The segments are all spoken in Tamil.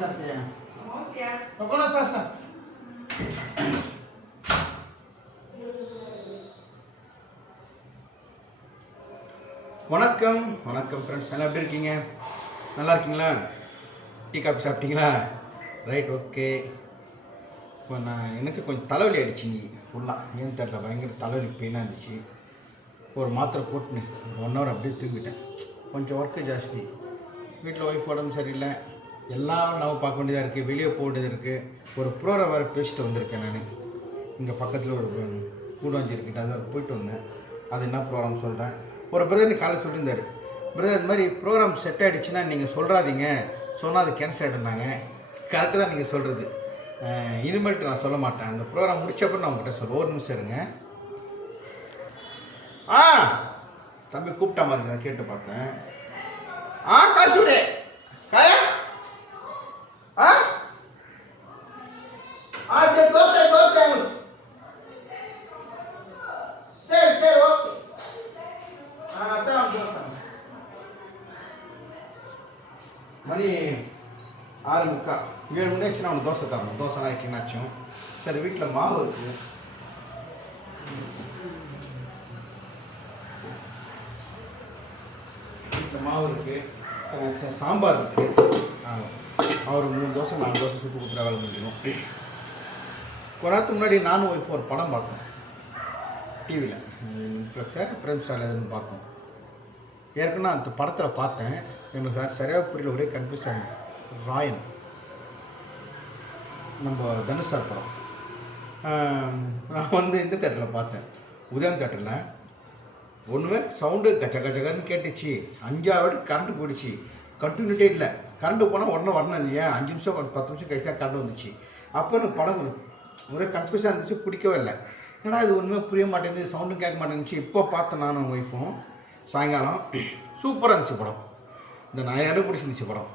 ಜಾಸ್ತಿ ತಗೊಳ ಸರ್ ಸರ್ வணக்கம். வணக்கம் ஃப்ரெண்ட்ஸ் எல்லாம் எப்படி இருக்கீங்க? நல்லா இருக்கீங்களா? டீ காஃபி சாப்பிட்டீங்களா? Right okay. இப்போ நான் எனக்கு கொஞ்சம் தலைவலி ஆகிடுச்சிங்க ஃபுல்லாக ஏன் தெரில பயங்கர தலைவலி பெயினாக இருந்துச்சு. ஒரு மாத்திரை போட்டுன்னு ஒரு ஒன் ஹவர் அப்படியே தூங்கிட்டேன். கொஞ்சம் ஒர்க்கு ஜாஸ்தி. வீட்டில் ஒய்ஃப் உடம்பு சரியில்லை. எல்லாம் நம்ம பார்க்க வேண்டியதாக இருக்குது வெளியே போக வேண்டியது இருக்குது ஒரு ப்ரோக்ராம் வேறு பேசிட்டு வந்திருக்கேன் நான். இங்கே பக்கத்தில் ஒரு கூடாஞ்சி இருக்கிட்ட அதை போயிட்டு வந்தேன். அது என்ன ப்ரோக்ராம் சொல்கிறேன் ஒரு பிரதர் காலையில் சொல்லியிருந்தார். பிரதர் இந்த மாதிரி ப்ரோக்ராம் செட் ஆகிடுச்சுன்னா நீங்கள் சொல்கிறாதீங்க சொன்னால் அது கேன்சல் ஆகிடுனாங்க கரெக்டு தான் நீங்கள் சொல்கிறது இனிமேல்ட்டு நான் சொல்ல மாட்டேன். அந்த ப்ரோக்ராம் முடிச்சப்பறம் நான் உங்கள்கிட்ட சொல்லுவேன் ஒரு நிமிஷம் இருங்க. ஆ தம்பி கூப்பிட்டா மாதிரி நான் கேட்டு பார்த்தேன். ஆ காசூரே காயா ஆ ஆ சரி தோசை தோசை சரி சரி ஓகே ஆ அதான் தோசை மணி ஆறு முக்கா ஏழு மணி ஆச்சுன்னா அவனுக்கு தோசை தரணும் தோசை ஆகிட்டுனாச்சும் சரி வீட்டில் மாவு இருக்குது வீட்டில் மாவு இருக்குது சாம்பார் இருக்குது அவர் மூணு தோசை நாலு தோசை சுட்டு கொடுத்துற வேலை முடிஞ்சிடும். கொஞ்ச நேரத்துக்கு முன்னாடி நானும் ஒய்ஃப் ஒரு படம் பார்த்தோம். டிவியில் நெட்ஃப்ளிக்ஸை பிரேம் ஸ்டால் எதுன்னு பார்த்தோம். ஏற்கனவே அந்த படத்தில் பார்த்தேன். எனக்கு சரியாக புரியல ஒரே கன்ஃபியூஸ் ஆகிடுச்சு ராயன். நம்ம தனுஷ் சார் படம் நான் வந்து இந்த தேட்டரில் பார்த்தேன். உதயம் தேட்டரில். ஒன்றுமே சவுண்டு கச்ச கச்சகன்னு கேட்டுச்சு. அஞ்சாறு வாட்டி கரண்ட் போயிடுச்சு. கண்டினியூட்டே இல்லை. கரண்ட் போனால் உடனே வரணும் இல்லையா? அஞ்சு நிமிஷம் ஒரு பத்து நிமிஷம் கழிச்சு தான் கரண்ட் வந்துச்சு. அப்போ எனக்கு படம் ஒரே கன்ஃபியூஸாக இருந்துச்சு பிடிக்கவே இல்லை. ஏன்னா இது ஒன்றுமே புரிய மாட்டேங்குது சவுண்டும் கேட்க மாட்டேங்குச்சு. இப்போ பார்த்தேன் நானும் ஒய்ஃபும் சாயங்காலம். சூப்பராக இருந்துச்சு படம். இந்த நான் எனக்கு பிடிச்சிருந்துச்சு படம்.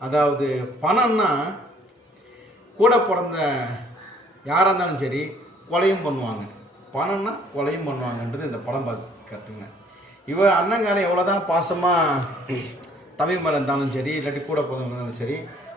அதாவது பணம்னா கூட பிறந்த யாராக இருந்தாலும் சரி கொலையும் பண்ணுவாங்க. பணம்னா கொலையும் பண்ணுவாங்கன்றது இந்த படம் பார்த்து கற்றுங்க இவ அண்ணங்காரன் எவ்வளோ தான் பாசமாக தமிழ் மேலே இருந்தாலும் சரி இல்லாட்டி கூட பிறந்தவங்க இருந்தாலும் சரி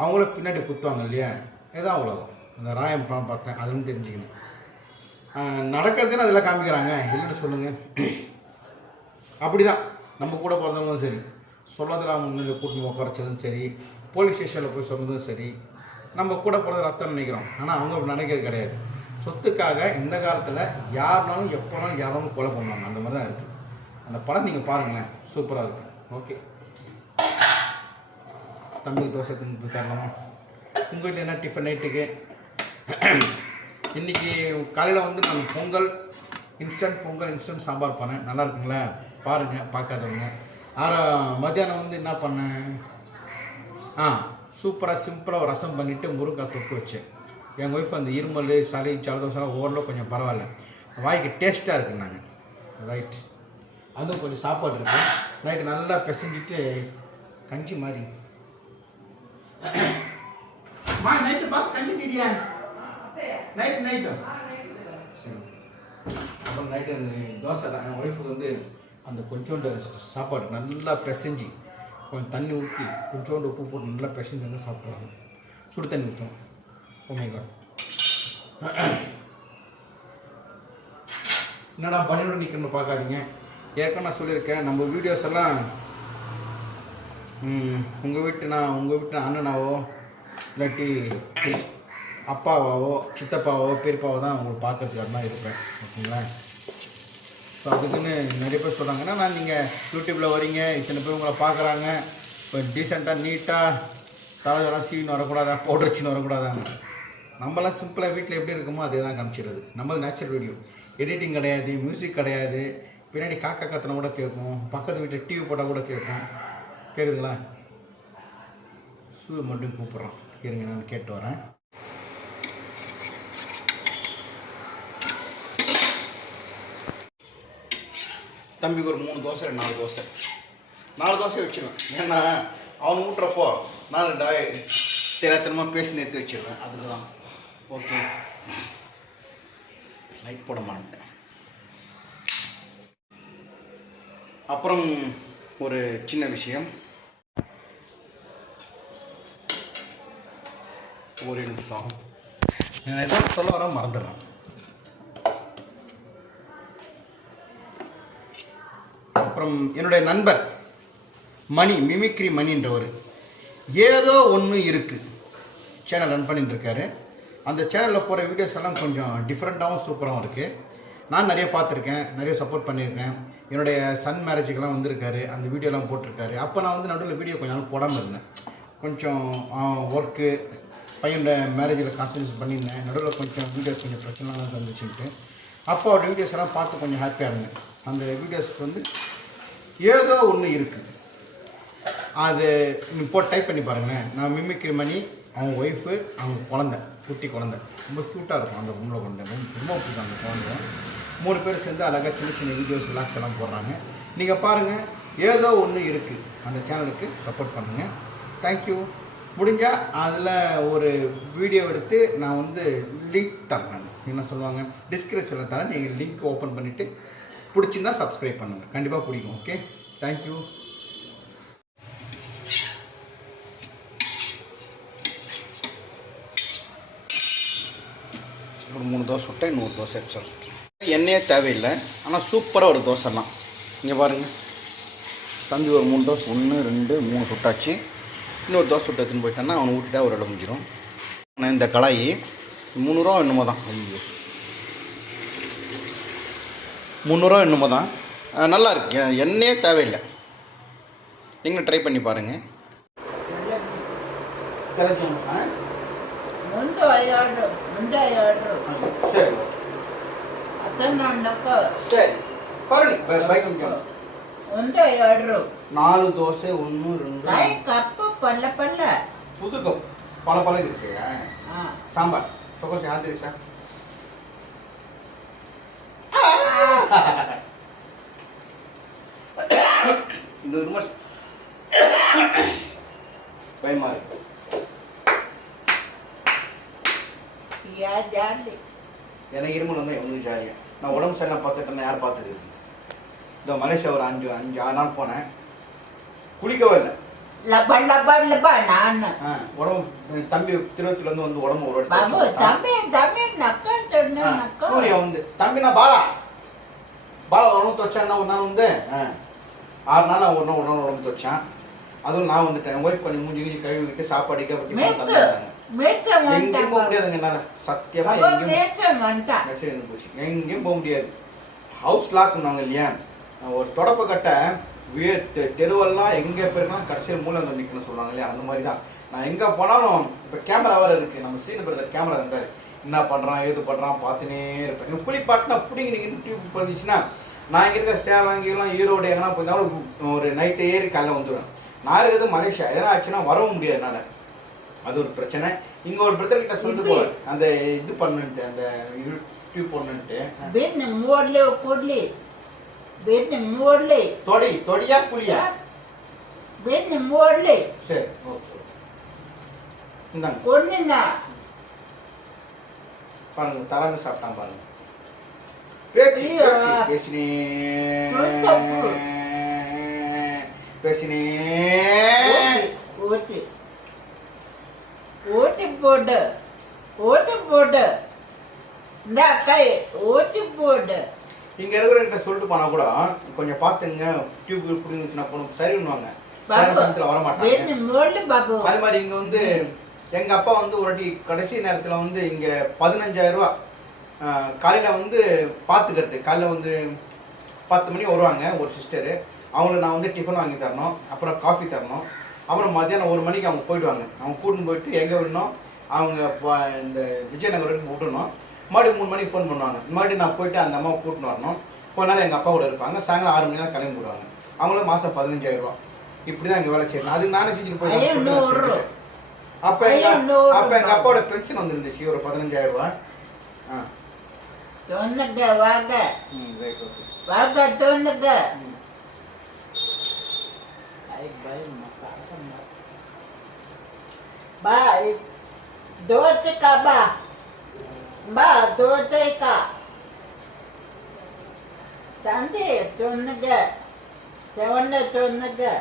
அவங்கள பின்னாடி குத்துவாங்க இல்லையா? இதுதான் உலகம். அந்த ராயம் படம் பார்த்தேன் அதுன்னு தெரிஞ்சுக்கணும். நடக்கிறதுன்னு அதெல்லாம் காமிக்கிறாங்க. இல்லைன்னு சொல்லுங்கள் அப்படி தான் நம்ம கூட பிறந்தவங்களும் சரி சொல்லதெல்லாம் முன்னிலை கூட்டணி உட்காரச்சதும் சரி போலீஸ் ஸ்டேஷனில் போய் சொன்னதும் சரி நம்ம கூட பிறந்த ரத்தம் நினைக்கிறோம். ஆனால் அவங்க அப்படி நினைக்கிறது கிடையாது. சொத்துக்காக இந்த காலத்தில் யாருனாலும் எப்போனாலும் யாராலும் கொலை பண்ணுவாங்க. அந்த மாதிரி தான் இருக்குது அந்த படம் நீங்கள் பாருங்களேன். சூப்பராக இருக்கும் ஓகே. தமிழ் தோசை தின்னு தரலாமா? உங்கள் வீட்டில் என்ன டிஃபன் நைட்டுக்கு இன்றைக்கி காலையில் வந்து நான் பொங்கல் இன்ஸ்டன்ட் பொங்கல் இன்ஸ்டன்ட் சாம்பார் பண்ணேன். நல்லா இருக்குங்களா? பாருங்கள் பார்க்காதவங்க. ஆற மத்தியானம் வந்து என்ன பண்ணேன்? ஆ சூப்பராக சிம்பிளாக ஒரு ரசம் பண்ணிவிட்டு முருங்காய் தொக்கு வச்சேன். எங்கள் ஒய்ஃப் அந்த இருமல் சளி ஜலதோஷம் ஓரளவு கொஞ்சம் பரவாயில்ல. வாய்க்கு டேஸ்ட்டாக இருக்குன்னாங்க ரைட் அதுவும் கொஞ்சம் சாப்பாடு இருக்கு. நைட்டு நல்லா பிசைஞ்சிட்டு கஞ்சி மாதிரி. மா நைட்டு பார்த்து கஞ்சி திடியா நைட் நைட்டு சரி. அப்புறம் நைட்டு தோசை தான். என் ஒய்ஃபுக்கு வந்து அந்த கொஞ்சோண்டு சாப்பாடு நல்லா பிசைஞ்சு கொஞ்சம் தண்ணி ஊற்றி கொஞ்சோண்டு உப்பு போட்டு நல்லா பிசைஞ்சு வந்து சாப்பிட்றாங்க சுடு தண்ணி ஊற்றணும் ஓமை oh என்னடா பண்ணிவிட நிற்கணும்னு பார்க்காதீங்க. ஏற்கனவே நான் சொல்லியிருக்கேன் நம்ம வீடியோஸ் எல்லாம் உங்கள் வீட்டு நான் உங்கள் வீட்டு அண்ணனாவோ இல்லாட்டி அப்பாவாவோ சித்தப்பாவோ பெரியப்பாவோ தான் உங்களுக்கு பார்க்கறதுக்காக தான் இருப்பேன். ஓகேங்களா? ஸோ அதுக்குன்னு நிறைய பேர் சொல்கிறாங்கன்னா நான் நீங்கள் யூடியூப்பில் வரீங்க இத்தனை பேர் உங்களை பார்க்குறாங்க. இப்போ டீசெண்டாக நீட்டாக தலைவெல்லாம் சீன் வரக்கூடாதா? பவுடர் வச்சுன்னு வரக்கூடாதாங்க நம்மளாம் சிம்பிளாக வீட்டில் எப்படி இருக்குமோ அதே தான் காமிச்சிடுறது. நம்மளது நேச்சுரல் வீடியோ எடிட்டிங் கிடையாது மியூசிக் கிடையாது. பின்னாடி காக்கா கத்தனை கூட கேட்கும். பக்கத்து வீட்டில் டிவி போட்டால் கூட கேட்கும். கேட்குதுங்களா சூ மட்டும் கூப்பிட்றான். இருங்க நான் கேட்டு வரேன். தம்பிக்கு ஒரு மூணு தோசை ரெண்டு நாலு தோசை. நாலு தோசை வச்சுருவேன். ஏன்னா அவன் ஊட்டுறப்போ நான் ரெண்டாவே தெரியாத்தனமாக பேசி நேற்று வச்சிருவேன். அதுதான். ஓகே. லைட் போட மாட்டேன். அப்புறம் ஒரு சின்ன விஷயம். ஒரு நிமிஷம். நான் எதாவது சொல்ல வர மறந்துடுறேன். அப்புறம் என்னுடைய நண்பர் மணி மிமிக்ரி மணின்றவர் ஏதோ ஒன்று இருக்குது சேனல் ரன் பண்ணிட்டுருக்காரு அந்த சேனலில் போகிற வீடியோஸ் எல்லாம் கொஞ்சம் டிஃப்ரெண்ட்டாகவும் சூப்பராகவும் இருக்குது நான் நிறைய பார்த்துருக்கேன் நிறைய சப்போர்ட் பண்ணியிருக்கேன். என்னுடைய சன் மேரேஜுக்கெல்லாம் வந்திருக்காரு. அந்த வீடியோலாம் போட்டிருக்காரு. அப்போ நான் வந்து நடுவில் வீடியோ கொஞ்ச நாள் போடாமல் இருந்தேன். கொஞ்சம் ஒர்க்கு பையனோட மேரேஜில் கான்சன்ட்ரேட் பண்ணியிருந்தேன். நடுவில் கொஞ்சம் வீடியோஸ் கொஞ்சம் பிரச்சனைலாம் இருந்துச்சுன்ட்டு அப்போ அவரோட வீடியோஸ் எல்லாம் பார்த்து கொஞ்சம் ஹாப்பியாக இருந்தேன். அந்த வீடியோஸ்க்கு வந்து ஏதோ ஒன்று இருக்குது அது நீ டைப் பண்ணி பாருங்களேன். நான் மிமிக்ரி மணி அவங்க ஒய்ஃபு அவங்க குழந்த குட்டி குழந்த. ரொம்ப க்யூட்டாக இருக்கும் அந்த பொம்பளை குழந்தை ரொம்ப ரொம்ப பிடிக்கும் அந்த குழந்தை மூணு பேர் சேர்ந்து அழகாக சின்ன சின்ன வீடியோஸ் விளாக்ஸ் எல்லாம் போடுறாங்க. நீங்கள் பாருங்கள் ஏதோ ஒன்று இருக்குது அந்த சேனலுக்கு சப்போர்ட் பண்ணுங்கள் தேங்க்யூ முடிஞ்சால் அதில் ஒரு வீடியோ எடுத்து நான் வந்து லிங்க் தரேன். என்ன சொல்லுவாங்க? டிஸ்கிரிப்ஷனில் தரேன். நீங்கள் லிங்க் ஓப்பன் பண்ணிவிட்டு பிடிச்சிருந்தா சப்ஸ்கிரைப் பண்ணுங்கள் கண்டிப்பாக பிடிக்கும். ஓகே தேங்க்யூ ஒரு மூணு தோசை விட்டேன் இன்னொரு தோசை எக்ஸ்ட்ரா சுட்டேன் எண்ணெயே தேவையில்லை. ஆனால் சூப்பராக ஒரு தோசைலாம் இங்கே பாருங்கள் தம்பி ஒரு மூணு தோசை ஒன்று ரெண்டு மூணு சுட்டாச்சு. இன்னொரு தோசை சுட்டு எடுத்துன்னு போயிட்டேன்னா அவனை விட்டுட்டா ஒரு இடம் முடிஞ்சிடும் ஆனால் இந்த கடாயி முந்நூறுரூவா என்னமோ தான். ஐயோ. முந்நூறுரூவா என்னமோ தான். நல்லா இருக்கு. எண்ணெயே தேவையில்லை. நீங்களும் ட்ரை பண்ணி பாருங்கள் నాలుగు దోశ ఒన్ను பல்ல కప్పు పళ్ళ பல పుదు కప్పు పళ్ళ சாம்பார். తెలిసా సాంబార్ ఒకసారి తెలిసా இப்போ மலேசியா ஒரு அஞ்சு அஞ்சு ஆறு நாள் போனேன். குளிக்கவே இல்லை. லப்பா லப்பா லப்பா நான். உடம்பு தம்பி திருவத்திலேருந்து வந்து உடம்பு தம்பி தம்பி வந்து. தம்பி நான் பாலா பாலா உடம்பு துவச்சான் ஒரு நாள் வந்து. ஆறு நாள் அவன் ஒன்று உடம்பு துவச்சான். அதுவும் நான் வந்துட்டேன். ஒய்ஃப் கொஞ்சம் மூஞ்சி கீழி கழுவிக்கிட்டு சாப்பாடு எங்கேயும் போக முடியாதுங்க என்னால். சத்தியமாக எங்கேயும் போச்சு. எங்கேயும் போக முடியாது. ஹவுஸ் லாக் இல்லையா? ஒரு தொடப்ப கட்டை வீ தெருவெல்லாம் எங்கே போயிருக்கலாம் கடைசியில் மூலம் வந்து நிற்கணும் சொல்லுவாங்க இல்லையா? அந்த மாதிரி தான் நான் எங்கே போனாலும் இப்போ கேமரா வேறு இருக்குது நம்ம சீனு பிரதர் கேமரா இருந்தார் என்ன பண்ணுறான் ஏது பண்ணுறான் பார்த்துனே இருப்பேன். இப்படி பாட்டினா பிடிங்க நீங்கள் டியூப் பண்ணிச்சுன்னா நான் இங்கே இருக்க சேலம் கீழம் ஈரோடு எங்கன்னா போயிருந்தாலும் ஒரு நைட்டு ஏறி காலைல வந்துடுவேன் நான் இருக்கிறது மலேசியா. எதனா ஆச்சுன்னா வரவும் முடியாது என்னால். அது ஒரு பிரச்சனை. இங்க ஒரு பிரதர் கிட்ட சொல்லிட்டு? போவேன் அந்த இது பண்ணுன்ட்டு அந்த யூடியூப் பண்ணுன்ட்டு. ಬೆನ್ನು ಮೂಡ್ಲಿ ಕೊಡ್ಲಿ ಬೆನ್ನು ಮೂಡ್ಲಿ தொடி தொடியா புளியா ಬೆನ್ನು ಮೂಡ್ಲಿ சரி ஓகே இந்தாங்க ಕೊಣ್ಣಿನ பாருங்க தராம சாப்பிட்டான் பாருங்க பேச்சு ஐயோ. பேச்சு பேசினே தப்பு. பேசினே ஓட்டி ஓட்டி போடு ஓட்டி போடு இந்த அக்கா ஓட்டி போடு இங்கே இருக்கிறவங்கிட்ட சொல்லிட்டு போனா கூட கொஞ்சம் பார்த்துங்க டியூப் பிடிங்கிச்சுன்னா போகணும் சரி பண்ணுவாங்க. சமயத்தில் வர மாட்டாங்க அது மாதிரி இங்கே வந்து எங்க அப்பா வந்து ஒரு வாட்டி கடைசி நேரத்துல வந்து இங்கே பதினஞ்சாயிரம் ரூபா காலையில வந்து பார்த்துக்கிறது. காலையில வந்து பத்து மணி வருவாங்க ஒரு சிஸ்டரு அவங்கள நான் வந்து டிஃபன் வாங்கி தரணும் அப்புறம் காஃபி தரணும். அப்புறம் மத்தியானம் ஒரு மணிக்கு அவங்க போயிடுவாங்க. அவங்க கூட்டின்னு போயிட்டு எங்கே விடணும்? அவங்க இந்த விஜயநகர் விடணும். மறுபடியும் மூணு மணிக்கு ஃபோன் பண்ணுவாங்க. மறுபடியும் நான் போயிட்டு அந்த அம்மாவை கூட்டின்னு வரணும். கொஞ்ச நேரம் எங்கள் அப்பாவோட இருப்பாங்க. சாயங்காலம் ஆறு மணி நேரம் கிளம்பி விடுவாங்க. அவங்களும் மாதம் பதினஞ்சாயிரரூவா இப்படி தான் எங்கள் வேலை செய்யணும் அதுக்கு நானே செஞ்சுட்டு போயிடுவேன் அப்போ எங்கள் அப்போ எங்கள் அப்பாவோட பென்ஷன் வந்துருந்துச்சு. ஒரு பதினஞ்சாயிரம் பதினஞ்சாயிரரூவா ஆ. தொண்ணுக்கு வாங்க வாங்க தொண்ணுக்கு பாய் தோசைக்காபா ba do zai ka tande tonnuga செவன்ன tonnuga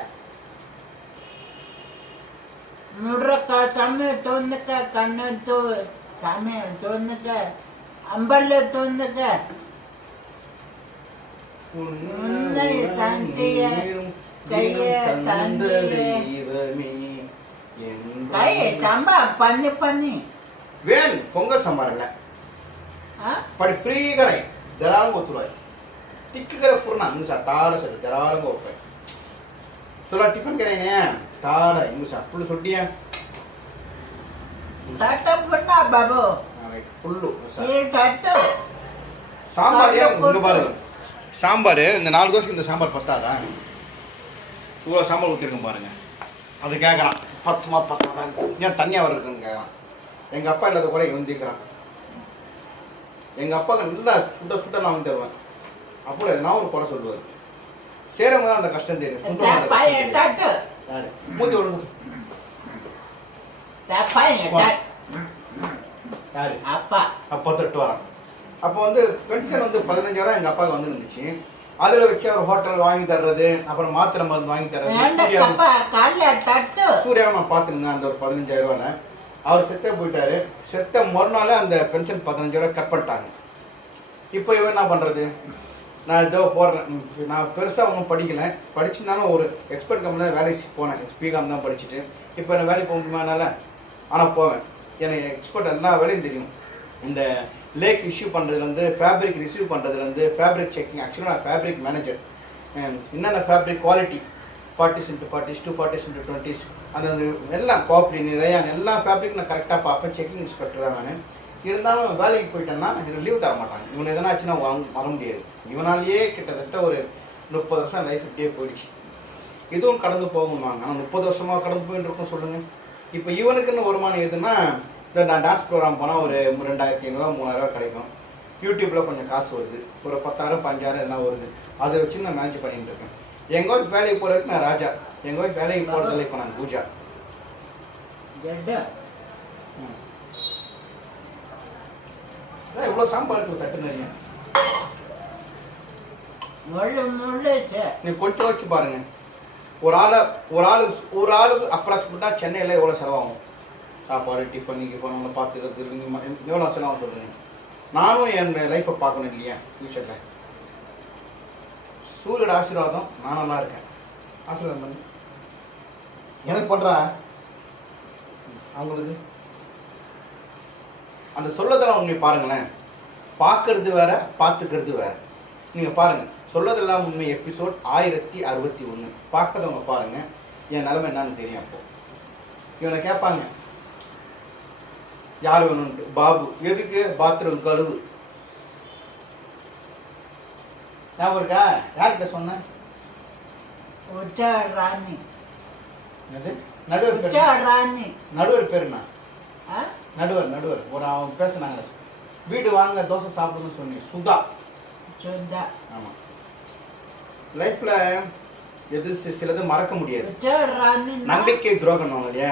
முருக்கா Tamil tonnuga கண்ணு தோ தமிழ் tonnuga அம்பல்ல tonnuga உன்னை தந்திய கைய தந்தீரமே கை சம்பா பண்ணி பண்ணி வேன் பொங்கல் சம்பாரம் இல்லை ஆ పడి ఫ్రీగా ధరాలంగా ఒత్తురాయి తిక్కుగా ఫుర్నా ఇంక సార్ తాడ సార్ ధరాలంగా ఒప్పాయి చలో టిఫిన్ కరేనే తాడ ఇంక సార్ ఫుల్ సొట్టియా தட்டு புண்ணா பாபு ஃபுல்லு சீ தட்டு சாம்பார் ஏன் இங்க பாருங்க சாம்பார் இந்த நாலு தோசை இந்த சாம்பார் பத்தாதா இவ்வளோ சாம்பார் ஊற்றிருக்கேன் பாருங்க அது கேட்குறான் பத்துமா பத்தாதான் ஏன் தனியாக வருதுன்னு கேட்குறான் எங்கள் அப்பா இல்லாத கூட இவன் தீக்கிறான் எங்கள் அப்பாவுக்கு நல்லா சுட்ட சுட்ட நான் வாங்கி தருவேன் அப்போ எதனா ஒரு குறை சொல்லுவார். சேரவங்க தான் அந்த கஷ்டம் தெரியும்? மூத்தி ஒழுங்கு. யாரு? அப்பா. அப்போ தட்டு வரான் அப்போ வந்து பென்ஷன் வந்து பதினஞ்சாயிரம் எங்கள் அப்பாவுக்கு வந்து இருந்துச்சு அதில் வச்சு அவர் ஹோட்டல் வாங்கி தர்றது அப்புறம் மாத்திரை மருந்து வாங்கி தர்றது சூர்யாவை நான் பார்த்துருந்தேன் அந்த ஒரு பதினஞ்சாயிரம் ரூபாயில் அவர் செத்த போயிட்டாரு. செத்த மறுநாள் அந்த பென்ஷன் பதினஞ்சாயிரம் கட் பண்ணிட்டாங்க. இப்போ இவன் என்ன பண்ணுறது நான் ஏதோ போடுறேன் நான் பெருசாக ஒன்றும் படிக்கல. படிச்சிருந்தாலும் ஒரு எக்ஸ்பர்ட் கம்பெனியில் வேலைக்கு போனேன். பிகாம் தான் படிச்சுட்டு. இப்போ நான் வேலைக்கு போக முடியுமா என்னால்? ஆனால் போவேன். எனக்கு எக்ஸ்பர்ட் எல்லா வேலையும் தெரியும். இந்த லேக் இஷ்யூ பண்ணுறதுலேருந்து ஃபேப்ரிக் ரிசீவ் பண்ணுறதுலேருந்து ஃபேப்ரிக் செக்கிங் ஆக்சுவலாக நான் ஃபேப்ரிக் மேனேஜர் என்னென்ன fabric quality forties into forties to forties into twenties அந்த அந்த எல்லாம் பாப்ளின் நிறையா எல்லா ஃபேப்ரிக் நான் கரெக்டாக பார்ப்பேன் செக்கிங் இன்ஸ்பெக்டர் தான் நான். இருந்தாலும் வேலைக்கு போயிட்டேன்னா எனக்கு லீவ் தர மாட்டாங்க. இவன் எதனா ஆச்சுன்னா வர வர முடியாது. இவனாலேயே கிட்டத்தட்ட ஒரு முப்பது வருஷம் லைஃப் இப்படியே போயிடுச்சு. இதுவும் கடந்து போகணுவாங்க ஆனால் முப்பது வருஷமாக கடந்து போயிட்டு இருக்கோம் சொல்லுங்கள் இப்போ இவனுக்குன்னு வருமானம் எதுன்னா இந்த நான் டான்ஸ் ப்ரோக்ராம் போனால் ஒரு ரெண்டாயிரத்தி ஐநூறுரூவா மூணாயிரரூவா கிடைக்கும். யூடியூப்பில் கொஞ்சம் காசு வருது. ஒரு பத்தாயிரம் பஞ்சாயிரம் எல்லாம் வருது. அதை வச்சு நான் மேனேஜ் பண்ணிகிட்டு இருக்கேன். எங்கள் ஒய்ஃப் வேலைக்கு போகிறதுக்கு நான் ராஜா. எங்கள் ஒய்ஃப் வேலைக்கு போகிறதில்ல இப்போ நான் பூஜா. இவ்வளோ சாம்பார் இருக்குது தட்டு நிறைய நீ கொஞ்சம் வச்சு பாருங்க. ஒரு ஆளை ஒரு ஆளு ஒரு ஆளுக்கு அப்ராக்சிமேட்டாக சென்னையில் எவ்வளோ செலவாகும்? சாப்பாடு டிஃபன் கிஃபன் அவங்கள பார்த்துக்கிறதுக்கு நீங்கள் எவ்வளோ செலவாகும் சொல்லுங்க. நானும் என் லைஃப்பை பார்க்கணும் இல்லையா? ஃப்யூச்சரில் சூரியோட ஆசீர்வாதம் நான் நல்லா இருக்கேன். ஆசீர்வாதம் பண்ணு. எனக்கு பண்ணுறா அவங்களுக்கு. அந்த சொல்லதெல்லாம் உண்மை பாருங்களேன். பார்க்கறது வேற பார்த்துக்கிறது வேற. நீங்கள் பாருங்கள் சொல்லதெல்லாம் உண்மை எபிசோட் ஆயிரத்தி அறுபத்தி ஒன்று பார்க்கறவங்க பாருங்கள் என் நிலமை என்னன்னு தெரியும் அப்போ. இவனை கேட்பாங்க. யார் வேணும்ட்டு பாபு. எதுக்கு? பாத்ரூம் கழுவு. ஞாபகம் இருக்கா? யார்கிட்ட சொன்னேன் உச்சா ராணி என்னது? நடுவர் பேர் ராணி நடுவர் பேர் என்ன? ஆ? நடுவர் நடுவர். ஒரு அவன் பேசுனாங்க. வீடு வாங்க தோசை சாப்பிடுன்னு சொன்னீங்க சுதா. சுந்தா ஆமாம் லைஃப்பில் எது சிலது மறக்க முடியாது. நம்பிக்கை துரோகம் இல்லையா?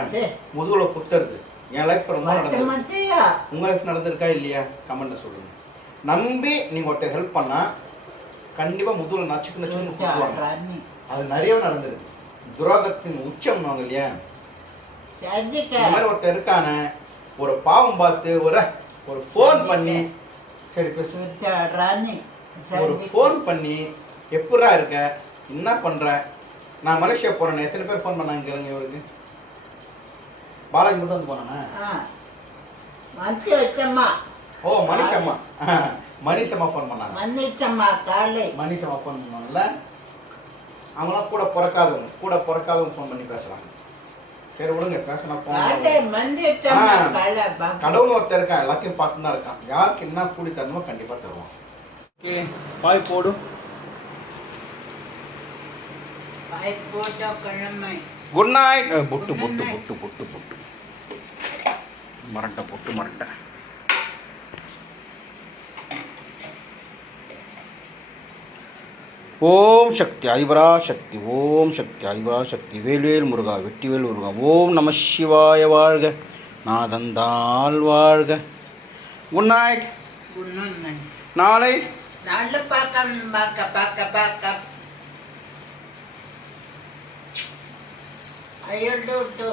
முதுகுல குத்துறது. என் லைஃப் ரொம்ப நடந்தது உங்க லைஃப் நடந்திருக்கா இல்லையா? கமெண்ட்ல சொல்லுங்க. நம்பி நீங்க ஒருத்தர் ஹெல்ப் பண்ணா கண்டிப்பா முதுகுல நச்சுக்கு நச்சுன்னு ராணி அது நிறைய நடந்திருக்கு. துரோகத்தின் உச்சம் இல்லையா? சந்திக்க. இந்த மாதிரி ஒருத்தர் இருக்கானே ஒரு பாவம் பார்த்து ஒரு ஒரு ஃபோன் பண்ணி சரி பேசு. உச்சா ராணி ஒரு. ஃபோன் பண்ணி எப்படா இருக்க? என்ன பண்ற? நான் மலேசியா போறேன். எத்தனை பேர் ஃபோன் பண்ணாங்க இவருக்கு. பாலாஜி மட்டும் வந்து போனானே? ஓ மணிஷம்மா மணிஷம்மா ஃபோன் பண்ணாங்க. மன்னிச்சம்மா காலை. மணிஷம்மா ஃபோன் பண்ணாங்கல்ல அவங்களாம் கூட பிறக்காதவங்க கூட பிறக்காதவங்க ஃபோன் பண்ணி பேசுறாங்க. சரி விடுங்க பேசினா கடவுள் ஒருத்தர் இருக்கான் எல்லாத்தையும் பார்த்து தான் இருக்கான். யாருக்கு என்ன கூடி தரணுமோ கண்டிப்பா தருவான். ஓகே பாய் கிழமை. குட் நைட் பொட்டு பொட்டு பொட்டு பொட்டு பொட்டு. மரண்டை பொட்டு மரண்டை ஓம் சக்தி அதிபரா சக்தி ஓம் சக்தி அதிபரா சக்தி. வேல்வேல் முருகா வெற்றிவேல் முருகா ஓம் நம சிவாய வாழ்க. நாதந்தால் வாழ்க. குட் நைட் நாளை நல்ல பார்க்க பார்க்க பார்க்க. பார்க்க ஐயோ டூ